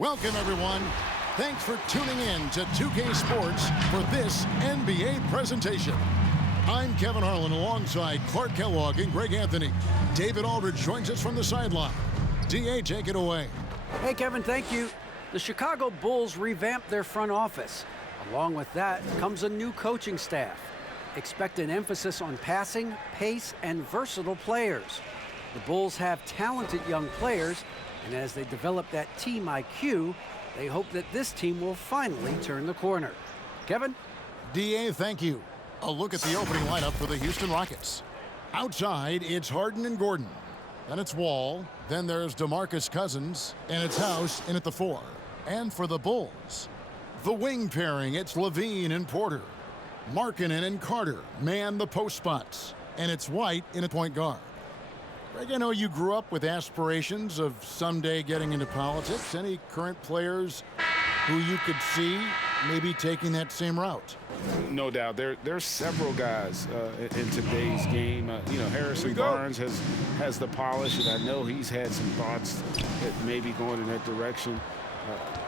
Welcome, everyone. Thanks for tuning in to 2K Sports for this NBA presentation. I'm Kevin Harlan alongside Clark Kellogg and Greg Anthony. David Aldridge joins us from the sideline. DA, take it away. Hey, Kevin, thank you. The Chicago Bulls revamped their front office. Along with that comes a new coaching staff. Expect an emphasis on passing, pace, and versatile players. The Bulls have talented young players, and as they develop that team IQ, they hope that this team will finally turn the corner. Kevin? DA, thank you. A look at the opening lineup for the Houston Rockets. Outside, it's Harden and Gordon. Then it's Wall. Then there's DeMarcus Cousins. And it's House in at the 4. And for the Bulls, the wing pairing, it's LaVine and Porter. Markkanen and Carter man the post spots. And it's White in at point guard. Greg, I know you grew up with aspirations of someday getting into politics. Any current players who you could see maybe taking that same route? No doubt. There's several guys in today's game. Harrison Barnes has the polish, and I know he's had some thoughts that maybe going in that direction.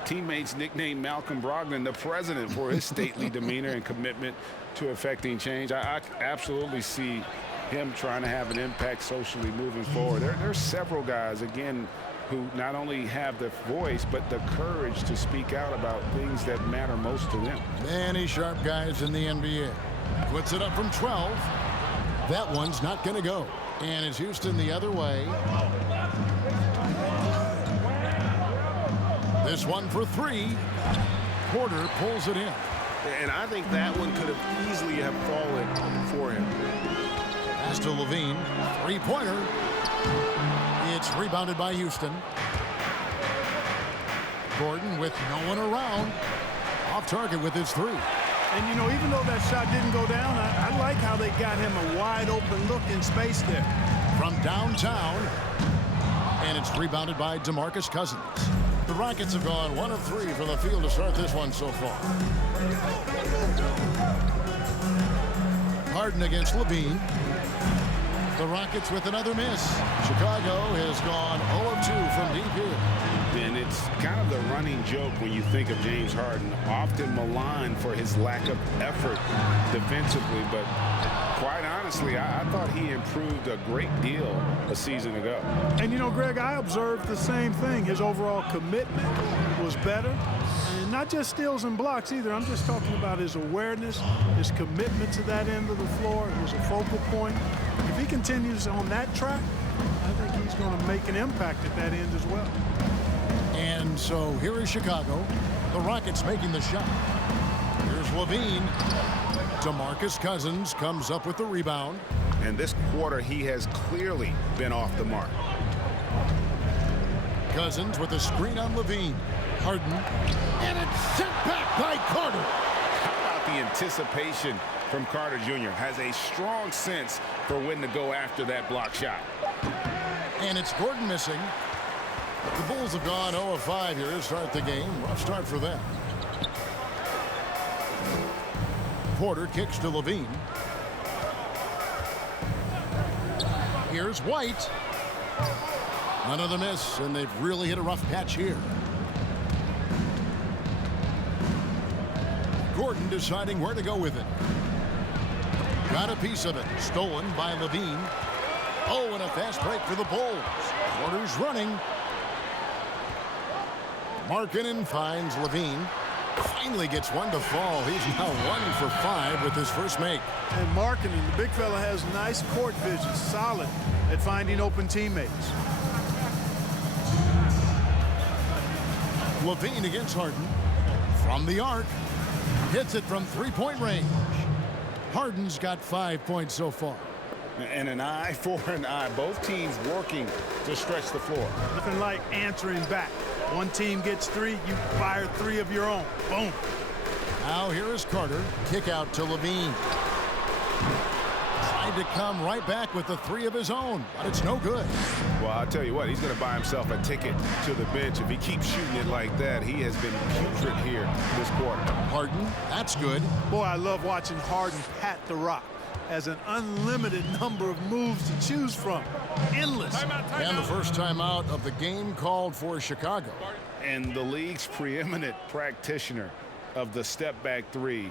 Teammates nicknamed Malcolm Brogdon the president for his stately demeanor and commitment to effecting change. I absolutely see him trying to have an impact socially moving forward. There's several guys, again, who not only have the voice, but the courage to speak out about things that matter most to them. Many sharp guys in the NBA. Puts it up from 12. That one's not going to go. And it's Houston the other way. This one for 3. Porter pulls it in. And I think that one could have easily have fallen for him. Pass to LaVine. Three-pointer. It's rebounded by Houston. Gordon with no one around. Off target with his 3. And, you know, even though that shot didn't go down, I like how they got him a wide-open look in space there. From downtown. And it's rebounded by DeMarcus Cousins. The Rockets have gone 1 of 3 from the field to start this one so far. Harden against LaVine. The Rockets with another miss. Chicago has gone 0 of 2 from deep here. And it's kind of the running joke when you think of James Harden, often maligned for his lack of effort defensively, but quite honestly, I thought he improved a great deal a season ago. And, you know, Greg, I observed the same thing. His overall commitment was better. And not just steals and blocks either. I'm just talking about his awareness, his commitment to that end of the floor. It was a focal point. If he continues on that track, I think he's going to make an impact at that end as well. And so here is Chicago. The Rockets making the shot. Here's LaVine. DeMarcus Cousins comes up with the rebound. And this quarter, he has clearly been off the mark. Cousins with a screen on LaVine. Harden. And it's sent back by Carter. How about the anticipation from Carter Jr.? Has a strong sense for when to go after that block shot. And it's Gordon missing. The Bulls have gone 0 of 5 here to start the game. Rough start for them. Porter kicks to LaVine. Here's White. Another miss, and they've really hit a rough patch here. Gordon deciding where to go with it. Got a piece of it. Stolen by LaVine. Oh, and a fast break for the Bulls. Porter's running. Markkanen finds LaVine. Finally gets one to fall. He's now 1 for 5 with his first make. And Markkanen, the big fella, has nice court vision, solid at finding open teammates. LaVine against Harden. From the arc. Hits it from three-point range. Harden's got 5 points so far. And an eye for an eye. Both teams working to stretch the floor. Nothing like answering back. One team gets 3, you fire 3 of your own. Boom. Now here is Carter. Kick out to LaVine. Tried to come right back with the 3 of his own, but it's no good. Well, I'll tell you what, he's going to buy himself a ticket to the bench. If he keeps shooting it like that, he has been putrid here this quarter. Harden, that's good. Boy, I love watching Harden pat the rock. has an unlimited number of moves to choose from. Endless. And the first timeout of the game called for Chicago. And the league's preeminent practitioner of the step-back three,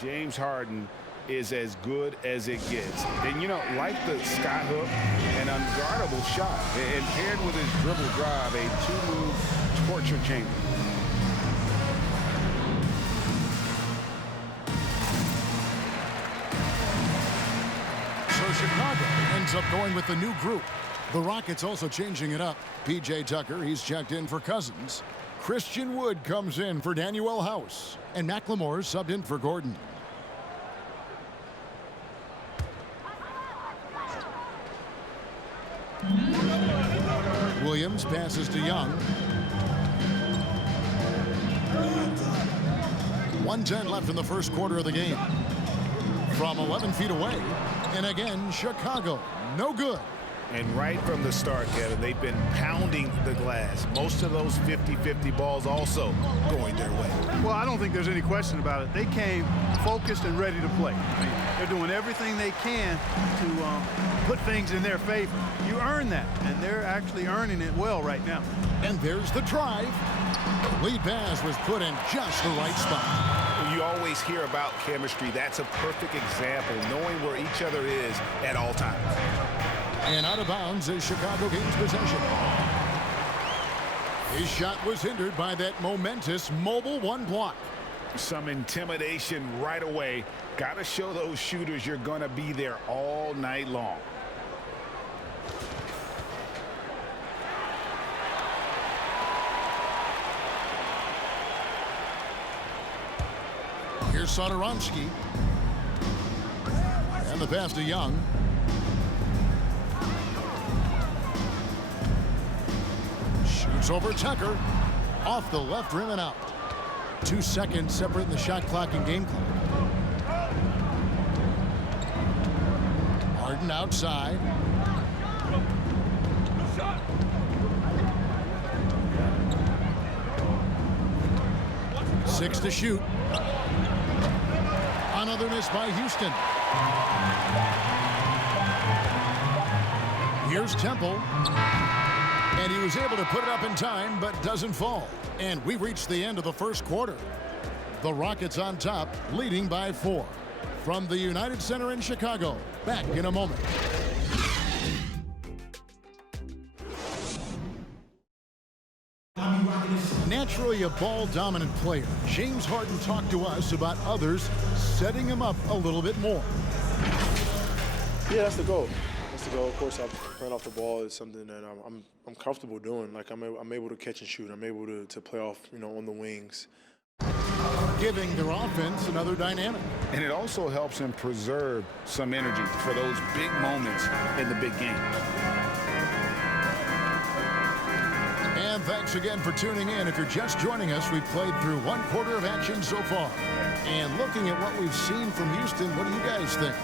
James Harden, is as good as it gets. And, you know, like the skyhook, an unguardable shot, and paired with his dribble drive, a two-move torture chamber. So Chicago ends up going with the new group. The Rockets also changing it up. P.J. Tucker, he's checked in for Cousins. Christian Wood comes in for Danuel House. And McLemore subbed in for Gordon. Williams passes to Young. 1:10 left in the first quarter of the game. From 11 feet away. And again, Chicago, no good. And right from the start, Kevin, they've been pounding the glass. Most of those 50-50 balls also going their way. Well, I don't think there's any question about it. They came focused and ready to play. They're doing everything they can to put things in their favor. You earn that, and they're actually earning it well right now. And there's the drive. The lead pass was put in just the right spot. You always hear about chemistry. That's a perfect example, knowing where each other is at all times. And out of bounds as Chicago gains possession. His shot was hindered by that momentous mobile one block. Some intimidation right away. Got to show those shooters you're going to be there all night long. Here's Sotoromsky. And the pass to Young. Shoots over Tucker. Off the left rim and out. 2 seconds separating the shot clock and game clock. Harden outside. Six to shoot. Another miss by Houston. Here's Temple. And he was able to put it up in time, but doesn't fall. And we reached the end of the first quarter. The Rockets on top, leading by 4. From the United Center in Chicago. Back in a moment. Naturally a ball-dominant player, James Harden talked to us about others setting him up a little bit more. Yeah, that's the goal. That's the goal. Of course, playing off the ball is something that I'm comfortable doing. Like I'm able to catch and shoot. I'm able to play off, on the wings. Giving their offense another dynamic. And it also helps him preserve some energy for those big moments in the big game. And thanks again for tuning in. If you're just joining us, we've played through 1 quarter of action so far. And looking at what we've seen from Houston, what do you guys think?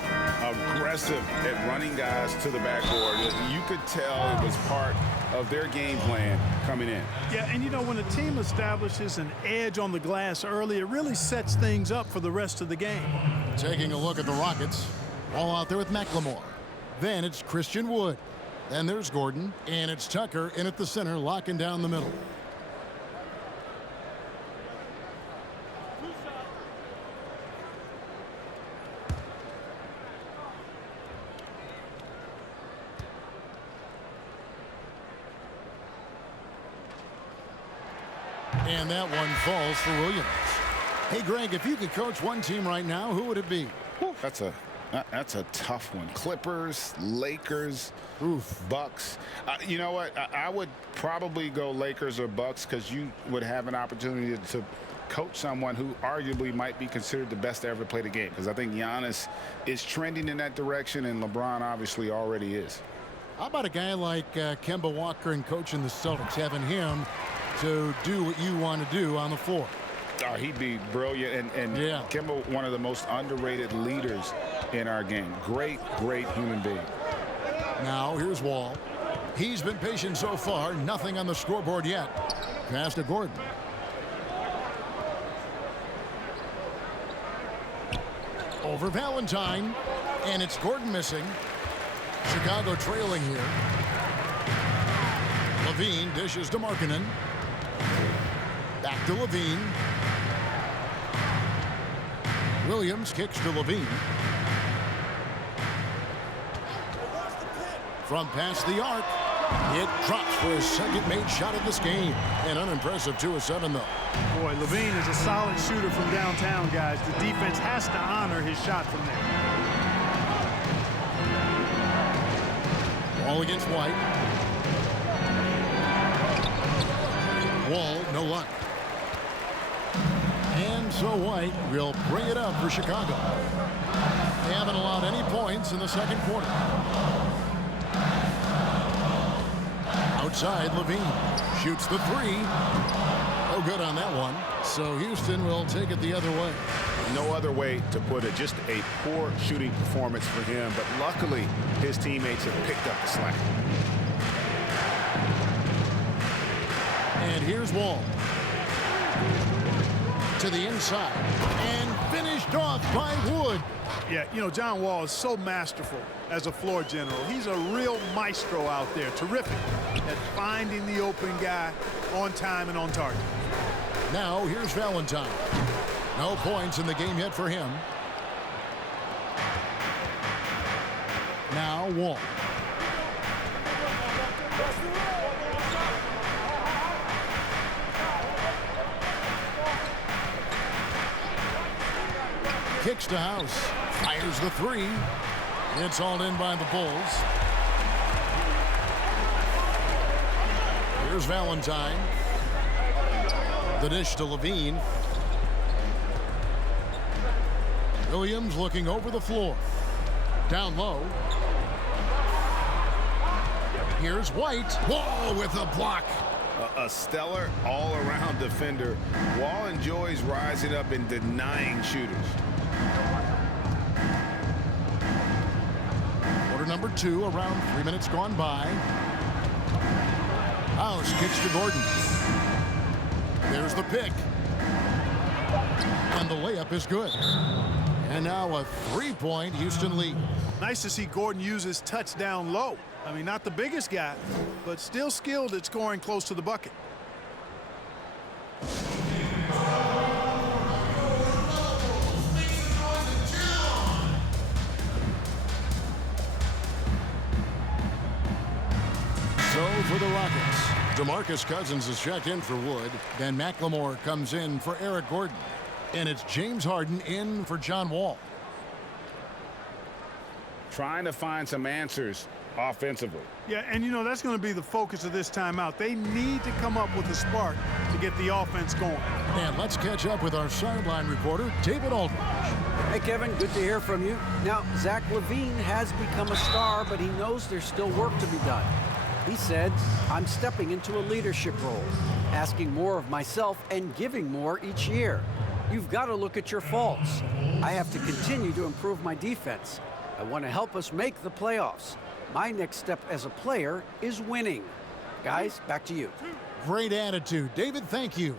Aggressive at running guys to the backboard. You could tell it was part of their game plan coming in. Yeah, and when a team establishes an edge on the glass early, it really sets things up for the rest of the game. Taking a look at the Rockets. All out there with McLemore. Then it's Christian Wood. Then there's Gordon, and it's Tucker in at the center, locking down the middle. And that one falls for Williams. Hey, Greg, if you could coach one team right now, who would it be? That's a tough one. Clippers, Lakers, Bucks. You know what? I would probably go Lakers or Bucks because you would have an opportunity to coach someone who arguably might be considered the best to ever play the game, because I think Giannis is trending in that direction, and LeBron obviously already is. How about a guy like Kemba Walker and coaching the Celtics, having him to do what you want to do on the floor? Oh, he'd be brilliant, and yeah. Kemba, one of the most underrated leaders in our game. Great human being. Now here's Wall. He's been patient so far. Nothing on the scoreboard yet. Pass to Gordon. Over Valentine. And it's Gordon missing. Chicago trailing here. Levine dishes to Markkanen. Back to Levine. Williams kicks to Levine. From past the arc, it drops for his second made shot of this game. An unimpressive 2 of 7, though. Boy, Levine is a solid shooter from downtown, guys. The defense has to honor his shot from there. Wall against White. Wall, no luck. And so White will bring it up for Chicago. They haven't allowed any points in the second quarter. Outside, Levine shoots the 3. No good on that one. So Houston will take it the other way. No other way to put it. Just a poor shooting performance for him. But luckily, his teammates have picked up the slack. And here's Wall. To the inside. And finished off by Wood. Yeah, you know, John Wall is so masterful as a floor general. He's a real maestro out there. Terrific at finding the open guy on time and on target. Now here's Valentine. No points in the game yet for him. Now Wall. Kicks to House. Fires the 3. It's all in by the Bulls. Here's Valentine. The dish to Levine. Williams looking over the floor. Down low. Here's White. Wall with a block. A stellar all-around defender. Wall enjoys rising up and denying shooters. Quarter number 2, around 3 minutes gone by. House kicks to Gordon. There's the pick. And the layup is good. And now a 3-point Houston lead. Nice to see Gordon use his touchdown low. I mean, not the biggest guy, but still skilled at scoring close to the bucket. So for the Rockets, DeMarcus Cousins is checked in for Wood. Then McLemore comes in for Eric Gordon. And it's James Harden in for John Wall. Trying to find some answers offensively. Yeah, and you know, that's going to be the focus of this timeout. They need to come up with a spark to get the offense going. And let's catch up with our sideline reporter, David Aldridge. Hey, Kevin, good to hear from you. Now, Zach LaVine has become a star, but he knows there's still work to be done. He said, I'm stepping into a leadership role, asking more of myself and giving more each year. You've got to look at your faults. I have to continue to improve my defense. I want to help us make the playoffs. My next step as a player is winning. Guys, back to you. Great attitude. David, thank you.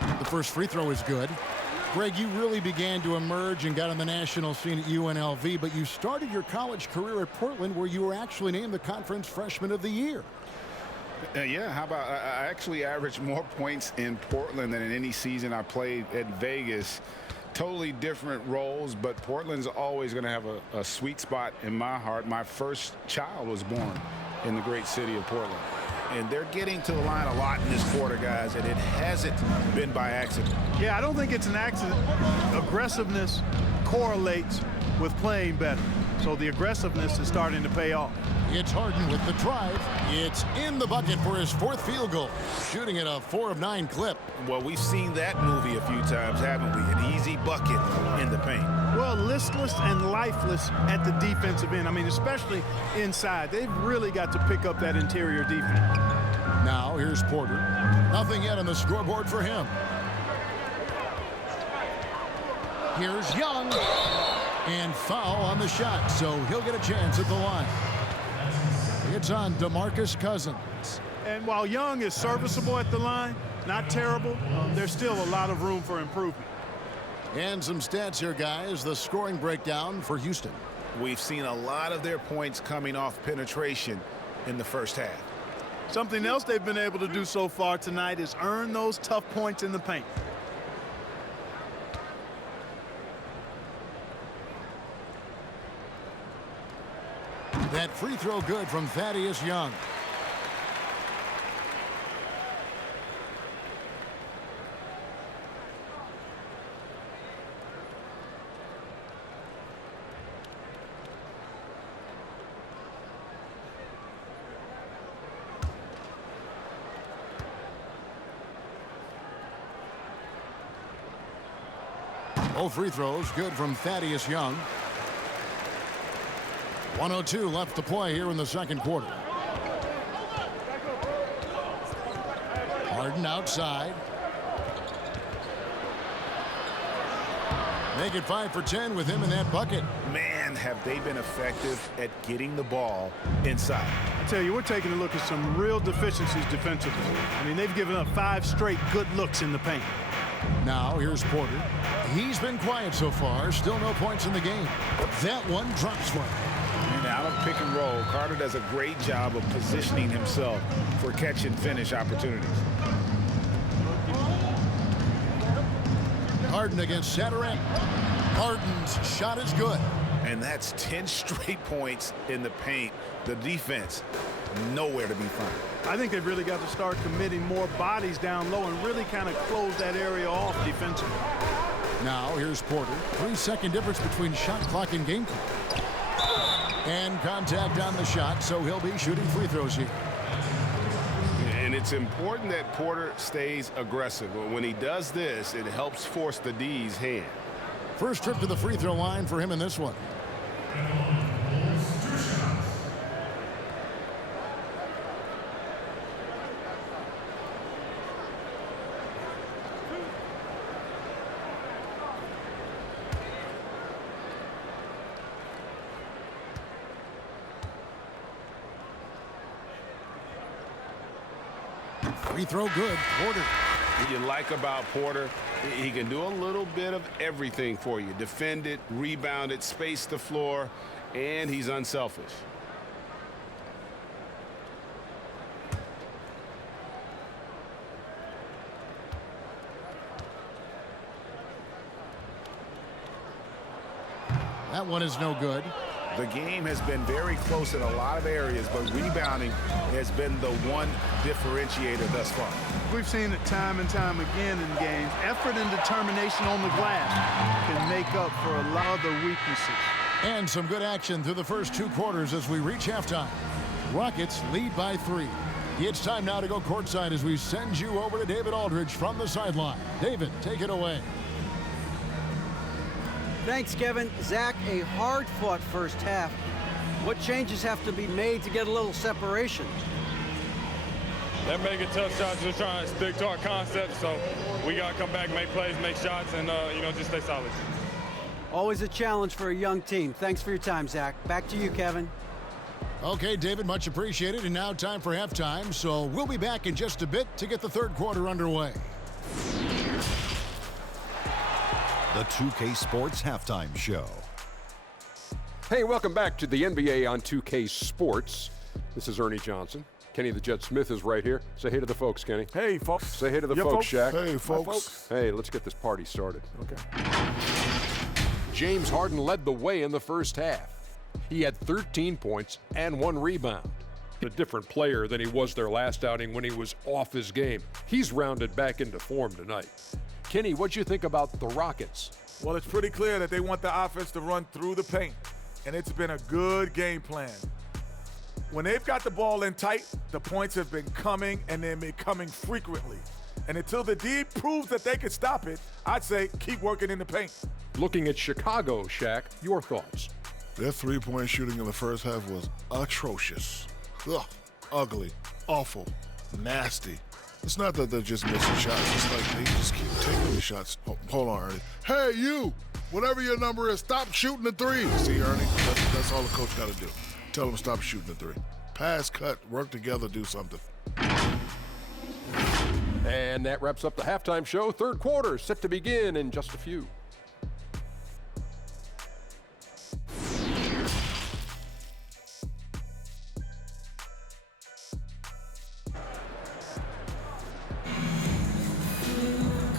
The first free throw is good. Greg, you really began to emerge and got on the national scene at UNLV, but you started your college career at Portland, where you were actually named the Conference Freshman of the Year. Yeah, how about I actually averaged more points in Portland than in any season I played at Vegas. Totally different roles, but Portland's always going to have a sweet spot in my heart. My first child was born in the great city of Portland. And they're getting to the line a lot in this quarter, guys, and it hasn't been by accident. Yeah, I don't think it's an accident. Aggressiveness correlates with playing better. So the aggressiveness is starting to pay off. It's Harden with the drive. It's in the bucket for his 4th field goal, shooting at a 4 of 9 clip. Well, we've seen that movie a few times, haven't we? An easy bucket in the paint. Well, listless and lifeless at the defensive end. I mean, especially inside. They've really got to pick up that interior defense. Now here's Porter. Nothing yet on the scoreboard for him. Here's Young. And foul on the shot, so he'll get a chance at the line. It's on DeMarcus Cousins. And while Young is serviceable at the line, not terrible, there's still a lot of room for improvement. And some stats here, guys. The scoring breakdown for Houston. We've seen a lot of their points coming off penetration in the first half. Something else they've been able to do so far tonight is earn those tough points in the paint. That free throw good from Thaddeus Young. Both free throws good from Thaddeus Young. 1:02 left to play here in the second quarter. Harden outside. Make it 5 for 10 with him in that bucket. Man, have they been effective at getting the ball inside. I tell you, we're taking a look at some real deficiencies defensively. I mean, they've given up 5 straight good looks in the paint. Now here's Porter. He's been quiet so far. Still no points in the game. That one drops for him. And out of pick and roll, Carter does a great job of positioning himself for catch and finish opportunities. Harden against Shatteran. Harden's shot is good. And that's 10 straight points in the paint. The defense, nowhere to be found. I think they've really got to start committing more bodies down low and really kind of close that area off defensively. Now here's Porter. 3-second difference between shot clock and game clock. And contact on the shot, so he'll be shooting free throws here. And it's important that Porter stays aggressive. When he does this, it helps force the D's hand. First trip to the free throw line for him in this one. Free throw good. Porter. What you like about Porter, he can do a little bit of everything for you. Defend it, rebound it, space the floor, and he's unselfish. That one is no good. The game has been very close in a lot of areas, but rebounding has been the one differentiator thus far. We've seen it time and time again in games. Effort and determination on the glass can make up for a lot of the weaknesses. And some good action through the first 2 quarters as we reach halftime. Rockets lead by 3. It's time now to go courtside as we send you over to David Aldridge from the sideline. David, take it away. Thanks, Kevin. Zach, a hard-fought first half. What changes have to be made to get a little separation? They're making tough shots, just trying to stick to our concept, so we got to come back, make plays, make shots, and, just stay solid. Always a challenge for a young team. Thanks for your time, Zach. Back to you, Kevin. Okay, David, much appreciated. And now time for halftime, so we'll be back in just a bit to get the third quarter underway. The 2K Sports Halftime Show. Hey, welcome back to the NBA on 2K Sports. This is Ernie Johnson. Kenny the Jet Smith is right here. Say hey to the folks, Kenny. Hey, folks. Say hey to the folks, Shaq. Hey, folks. Hey, let's get this party started. Okay. James Harden led the way in the first half. He had 13 points and 1 rebound. A different player than he was their last outing when he was off his game. He's rounded back into form tonight. Kenny, what'd you think about the Rockets? Well, it's pretty clear that they want the offense to run through the paint, and it's been a good game plan. When they've got the ball in tight, the points have been coming, and they've been coming frequently. And until the D proves that they can stop it, I'd say keep working in the paint. Looking at Chicago, Shaq, your thoughts? Their three-point shooting in the first half was atrocious. Ugh, ugly, awful, nasty. It's not that they're just missing shots. It's like they just keep taking the shots. Oh, hold on, Ernie. Hey, you! Whatever your number is, stop shooting the three. See, Ernie, that's all the coach got to do. Tell them stop shooting the three. Pass, cut, work together, do something. And that wraps up the halftime show. Third quarter set to begin in just a few.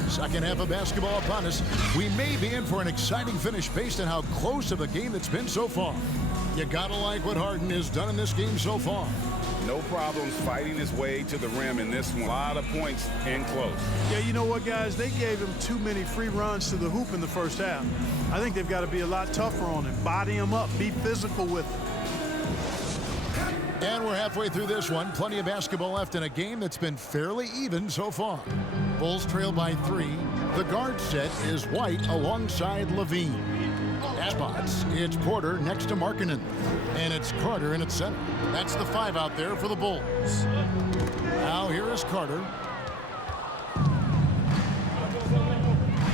Second half of basketball upon us. We may be in for an exciting finish based on how close of a game it's been so far. You gotta like what Harden has done in this game so far. No problems fighting his way to the rim in this one. A lot of points in close. Yeah, you know what, guys? They gave him too many free runs to the hoop in the first half. I think they've got to be a lot tougher on him. Body him up. Be physical with him. And we're halfway through this one. Plenty of basketball left in a game that's been fairly even so far. Bulls trail by 3. The guard set is White alongside Levine. At spots, it's Porter next to Markkanen. And it's Carter in its center. That's the 5 out there for the Bulls. Now here is Carter.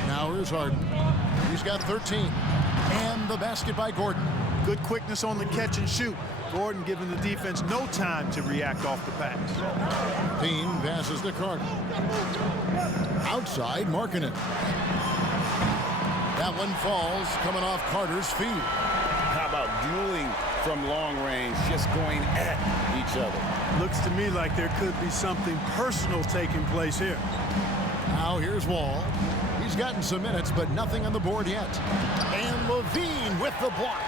Now here's Harden. He's got 13. And the basket by Gordon. Good quickness on the catch and shoot. Gordon giving the defense no time to react off the pass. Dean passes to Carter. Outside, Markkanen. That one falls, coming off Carter's feet. How about dueling from long range, just going at each other? Looks to me like there could be something personal taking place here. Now here's Wall. He's gotten some minutes, but nothing on the board yet. And Levine with the block.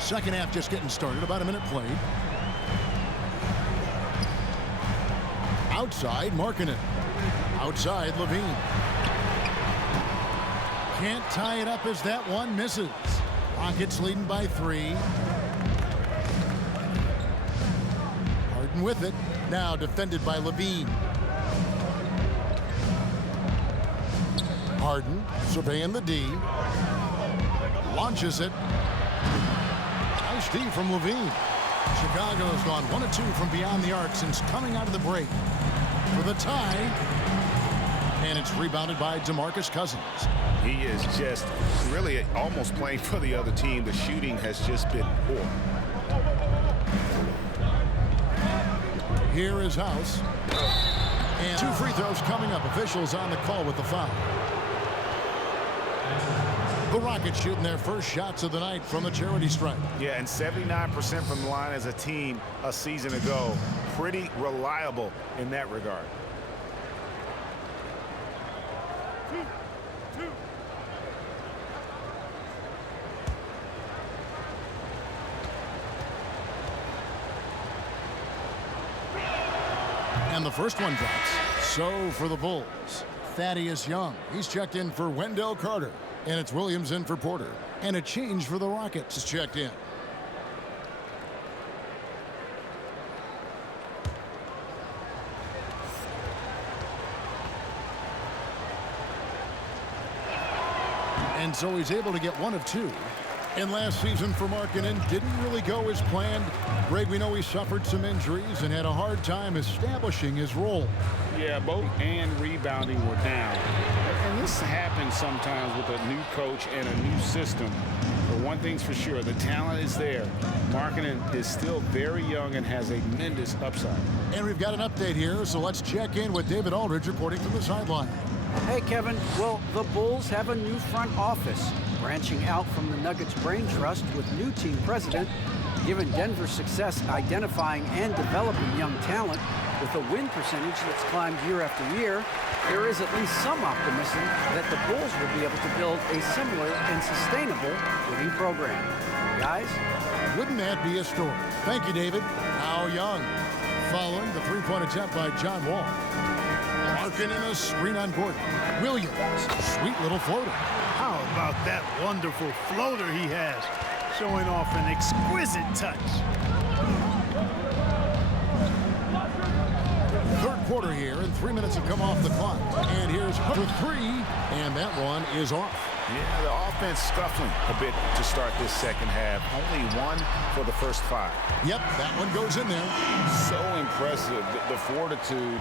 Second half just getting started, about a minute played. Outside, Markkanen. Outside, Levine. Can't tie it up as that one misses. Rockets leading by 3. Harden with it. Now defended by Levine. Harden surveying the D. Launches it. Nice D from Levine. Chicago has gone 1 of 2 from beyond the arc since coming out of the break. For the tie. And it's rebounded by DeMarcus Cousins. He is just really almost playing for the other team. The shooting has just been poor. Here is House. And 2 free throws coming up. Officials on the call with the foul. The Rockets shooting their first shots of the night from the charity stripe. Yeah, and 79% from the line as a team a season ago. Pretty reliable in that regard. And the first one drops. So for the Bulls, Thaddeus Young. He's checked in for Wendell Carter. And it's Williams in for Porter. And a change for the Rockets is checked in. And so he's able to get 1 of 2. And last season for Markkanen didn't really go as planned. Greg, we know he suffered some injuries and had a hard time establishing his role. Yeah, both and rebounding were down. And this happens sometimes with a new coach and a new system. But one thing's for sure, the talent is there. Markkanen is still very young and has a tremendous upside. And we've got an update here, so let's check in with David Aldridge reporting from the sideline. Hey, Kevin. Well, the Bulls have a new front office, branching out from the Nuggets brain trust with new team president. Given Denver's success identifying and developing young talent with a win percentage that's climbed year after year, there is at least some optimism that the Bulls will be able to build a similar and sustainable winning program. Guys? Wouldn't that be a story? Thank you, David. Now Young, following the three-point attempt by John Wall. Markkanen a screen on Gordon. Williams, sweet little floater. How about that wonderful floater he has, showing off an exquisite touch. Third quarter here, and 3 minutes have come off the clock. And here's for 3, and that one is off. Yeah, the offense scuffling a bit to start this second half. Only 1 for the first 5. Yep, that one goes in there. So impressive, the fortitude,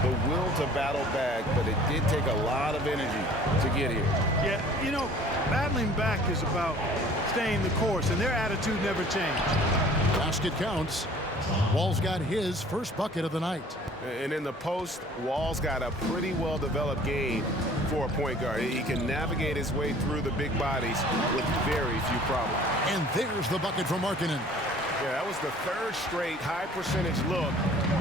the will to battle back, but it did take a lot of energy to get here. Yeah, you know, battling back is about staying the course, and their attitude never changed. Basket counts. Wall's got his first bucket of the night. And in the post, Wall's got a pretty well-developed game for a point guard. He can navigate his way through the big bodies with very few problems. And there's the bucket from Markkanen. Yeah, that was the third straight high-percentage look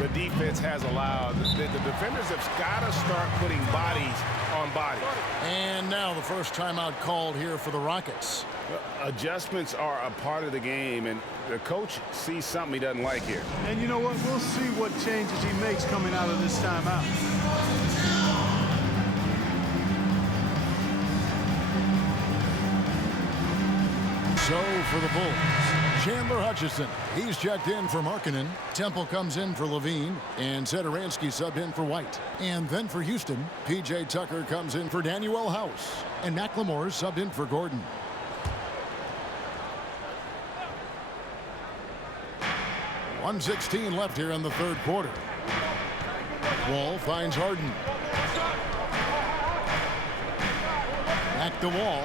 the defense has allowed. The defenders have got to start putting bodies on bodies. And now the first timeout called here for the Rockets. Adjustments are a part of the game, and the coach sees something he doesn't like here. And you know what? We'll see what changes he makes coming out of this timeout. So for the Bulls, Chandler Hutchison. He's checked in for Markkanen. Temple comes in for Levine, and Zedaransky subbed in for White. And then for Houston, P.J. Tucker comes in for Danuel House, and McLemore subbed in for Gordon. .116 left here in the third quarter. Wall finds Harden. Back to Wall.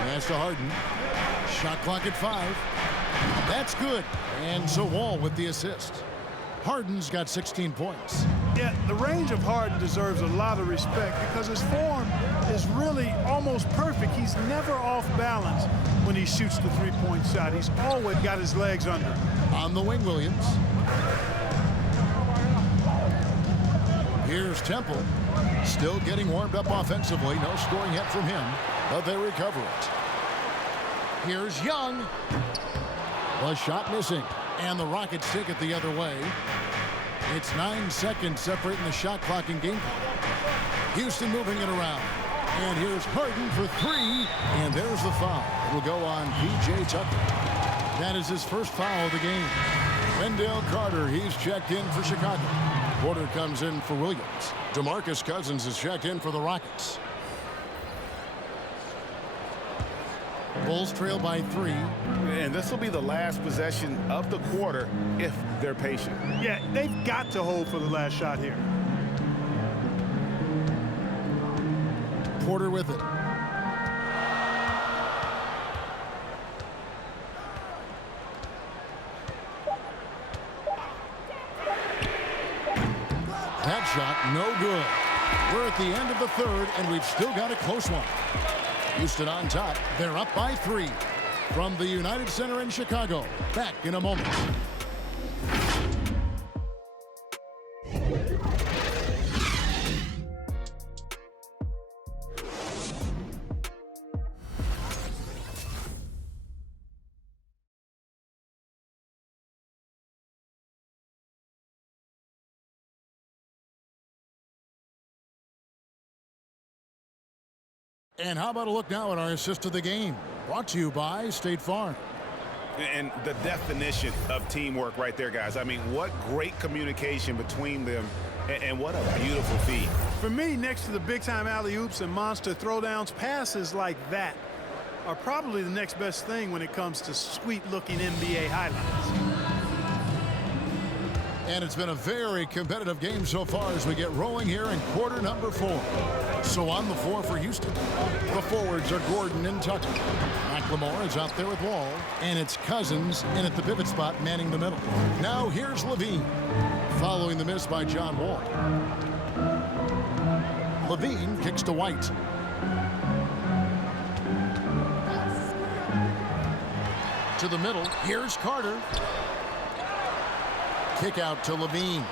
Pass to Harden. Shot clock at 5. That's good. And so Wall with the assist. Harden's got 16 points. Yeah, the range of Harden deserves a lot of respect because his form is really almost perfect. He's never off balance when he shoots the three-point shot. He's always got his legs under him. On the wing, Williams. Here's Temple. Still getting warmed up offensively. No scoring yet from him, but they recover it. Here's Young. The shot missing, and the Rockets take it the other way. It's 9 seconds separating the shot clock and game clock. Houston moving it around. And here's Harden for 3, and there's the foul. It will go on P.J. Tucker. That is his first foul of the game. Wendell Carter, he's checked in for Chicago. Porter comes in for Williams. DeMarcus Cousins is checked in for the Rockets. Bulls trail by 3. And this will be the last possession of the quarter if they're patient. Yeah, they've got to hold for the last shot here. Porter with it. That shot, no good. We're at the end of the third, and we've still got a close one. Houston on top. They're up by 3. From the United Center in Chicago. Back in a moment. And how about a look now at our assist of the game? Brought to you by State Farm. And the definition of teamwork right there, guys. I mean, what great communication between them, and what a beautiful feed. For me, next to the big-time alley-oops and monster throwdowns, passes like that are probably the next best thing when it comes to sweet-looking NBA highlights. And it's been a very competitive game so far as we get rolling here in quarter number 4. So on the floor for Houston, the forwards are Gordon and Tucker. McLemore is out there with Wall, and it's Cousins in at the pivot spot manning the middle. Now here's Levine, following the miss by John Wall. Levine kicks to White. To the middle, here's Carter. Kick out to Levine.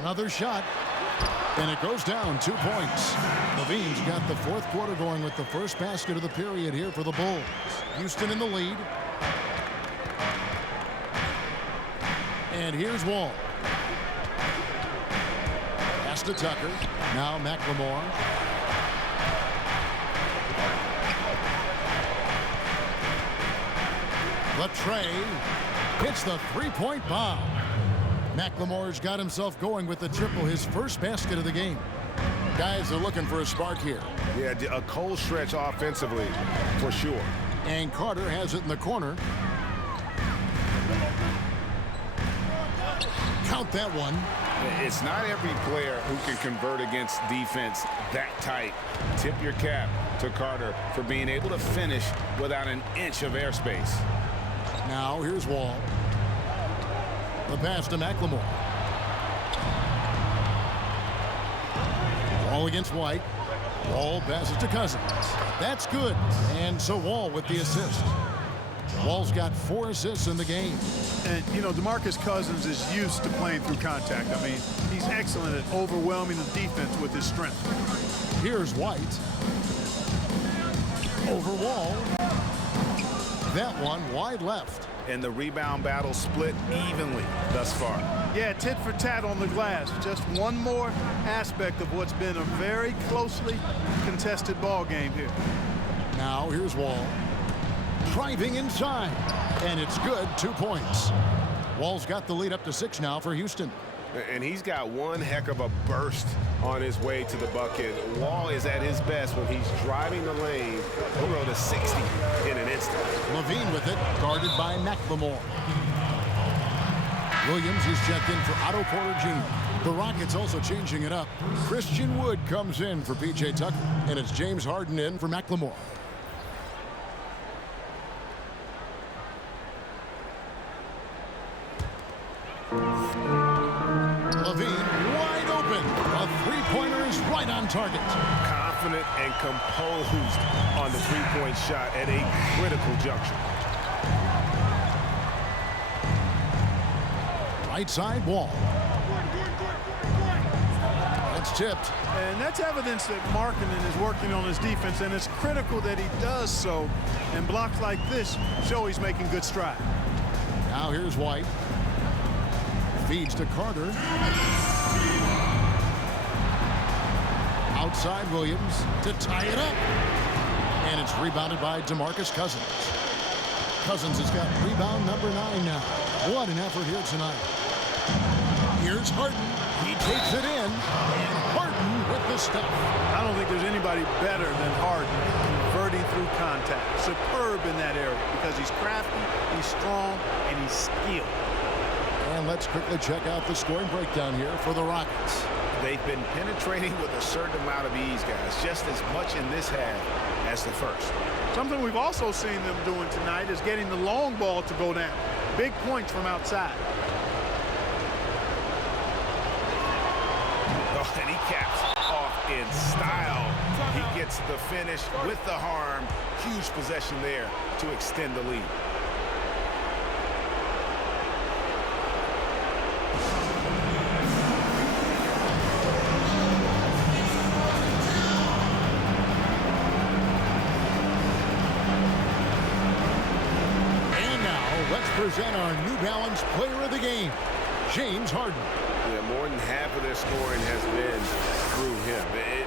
Another shot, and it goes down 2 points. Levine's got the fourth quarter going with the first basket of the period here for the Bulls. Houston in the lead. And here's Wall. Pass to Tucker. Now McLemore. Latrey hits the three-point bomb. McLemore's got himself going with the triple, his first basket of the game. Guys are looking for a spark here. Yeah, a cold stretch offensively, for sure. And Carter has it in the corner. Count that one. It's not every player who can convert against defense that tight. Tip your cap to Carter for being able to finish without an inch of airspace. Now here's Wall. The pass to McLemore. Wall against White. Wall passes to Cousins. That's good. And so Wall with the assist. Wall's got 4 assists in the game. And, you know, DeMarcus Cousins is used to playing through contact. I mean, he's excellent at overwhelming the defense with his strength. Here's White. Over Wall. That one wide left. And the rebound battle split evenly thus far. Yeah, tit for tat on the glass. Just one more aspect of what's been a very closely contested ball game here. Now here's Wall. Driving inside. And it's good. 2 points. Wall's got the lead up to 6 now for Houston. And he's got one heck of a burst on his way to the bucket. Wall is at his best when he's driving the lane. He'll go to 60 in an instant. Levine with it, guarded by McLemore. Williams is checked in for Otto Porter Jr. The Rockets also changing it up. Christian Wood comes in for P.J. Tucker, and it's James Harden in for McLemore. Levine wide open. A three-pointer is right on target. Confident and composed on the three-point shot at a critical juncture. Right side Wall. That's tipped. And that's evidence that Markkanen is working on his defense, and it's critical that he does so. And blocks like this show he's making good stride. Now here's White. Feeds to Carter. Outside Williams to tie it up. And it's rebounded by DeMarcus Cousins. Cousins has got rebound number 9 now. What an effort here tonight. Here's Harden. He takes it in. And Harden with the stuff. I don't think there's anybody better than Harden converting through contact. Superb in that area because he's crafty, he's strong, and he's skilled. And let's quickly check out the scoring breakdown here for the Rockets. They've been penetrating with a certain amount of ease, guys, just as much in this half as the first. Something we've also seen them doing tonight is getting the long ball to go down. Big points from outside. Oh, and he caps off in style. He gets the finish with the harm. Huge possession there to extend the lead. Present our New Balance Player of the Game, James Harden. Yeah, more than half of their scoring has been through him.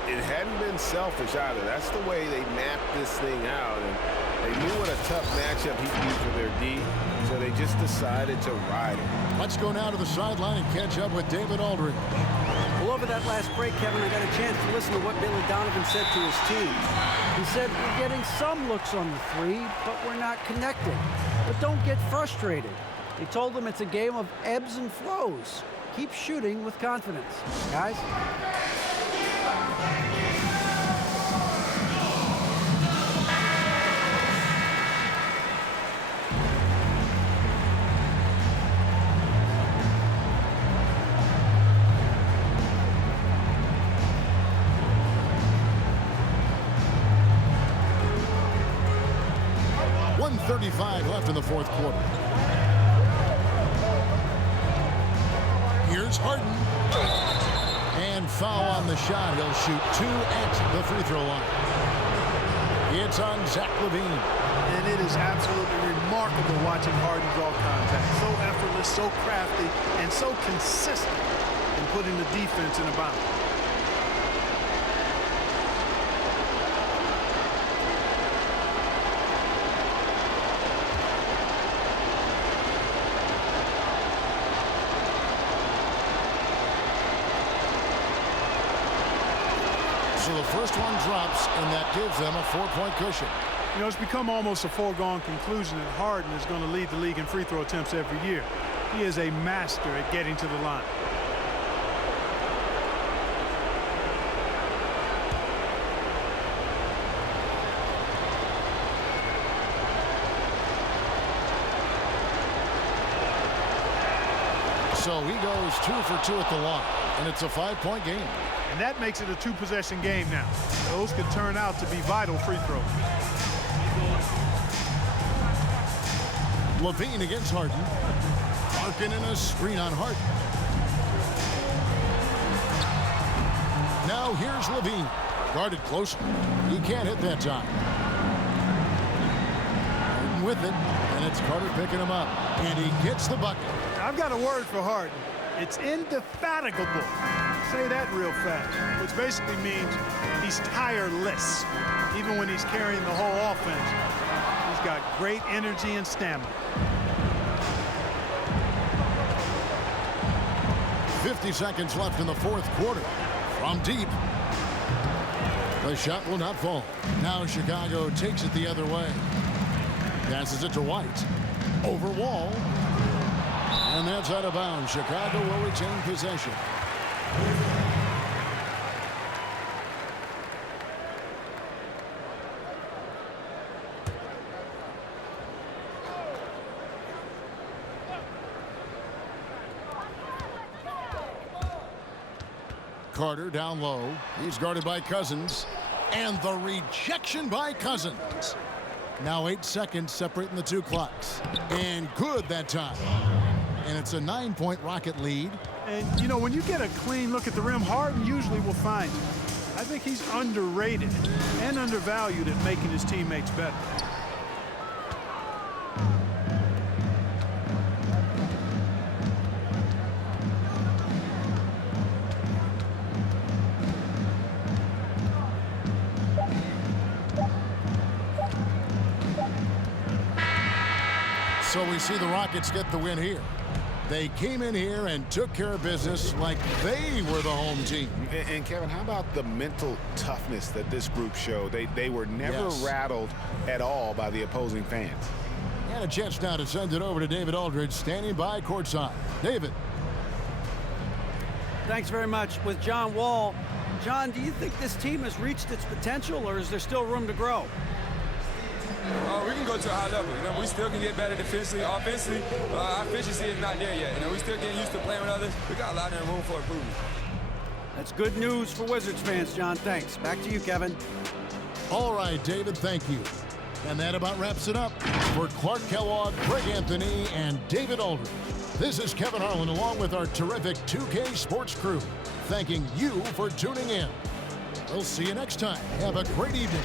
It hadn't been selfish either. That's the way they mapped this thing out. And they knew what a tough matchup he'd be for their D, so they just decided to ride him. Let's go now to the sideline and catch up with David Aldridge. Well, over that last break, Kevin, I got a chance to listen to what Billy Donovan said to his team. He said, we're getting some looks on the three, but we're not connecting. But don't get frustrated. He told them it's a game of ebbs and flows. Keep shooting with confidence, guys. .35 left in the fourth quarter. Here's Harden. And foul on the shot. He'll shoot 2 at the free throw line. It's on Zach LaVine. And it is absolutely remarkable watching Harden draw contact. So effortless, so crafty, and so consistent in putting the defense in a bound. So the first one drops, and that gives them a 4-point cushion. You know, it's become almost a foregone conclusion that Harden is going to lead the league in free throw attempts every year. He is a master at getting to the line. So he goes 2 for 2 at the line, and it's a 5-point game. And that makes it a 2-possession game now. Those could turn out to be vital free throws. Levine against Harden. Larkin in a screen on Harden. Now here's Levine. Guarded closer. He can't hit that time. Harden with it, and it's Carter picking him up. And he gets the bucket. I've got a word for Harden. It's indefatigable. Say that real fast, which basically means he's tireless. Even when he's carrying the whole offense, he's got great energy and stamina. 50 seconds left in the fourth quarter. From deep. The shot will not fall. Now Chicago takes it the other way. Passes it to White. Over Wall. And that's out of bounds. Chicago will retain possession. Carter down low. He's guarded by Cousins. And the rejection by Cousins. Now 8 seconds separating the two clocks. And good that time. And it's a 9-point Rocket lead. And, you know, when you get a clean look at the rim, Harden usually will find it. I think he's underrated and undervalued at making his teammates better. So we see the Rockets get the win here. They came in here and took care of business like they were the home team. And Kevin, how about the mental toughness that this group showed? They were never rattled at all by the opposing fans. And a chance now to send it over to David Aldridge, standing by courtside. David. Thanks very much. With John Wall. John, do you think this team has reached its potential, or is there still room to grow? We can go to a high level. You know, we still can get better defensively. Offensively, our efficiency is not there yet. You know, we still getting used to playing with others. We got a lot of room for improvement. That's good news for Wizards fans, John. Thanks. Back to you, Kevin. All right, David, thank you. And that about wraps it up for Clark Kellogg, Greg Anthony, and David Aldridge. This is Kevin Harlan along with our terrific 2K Sports crew, thanking you for tuning in. We'll see you next time. Have a great evening.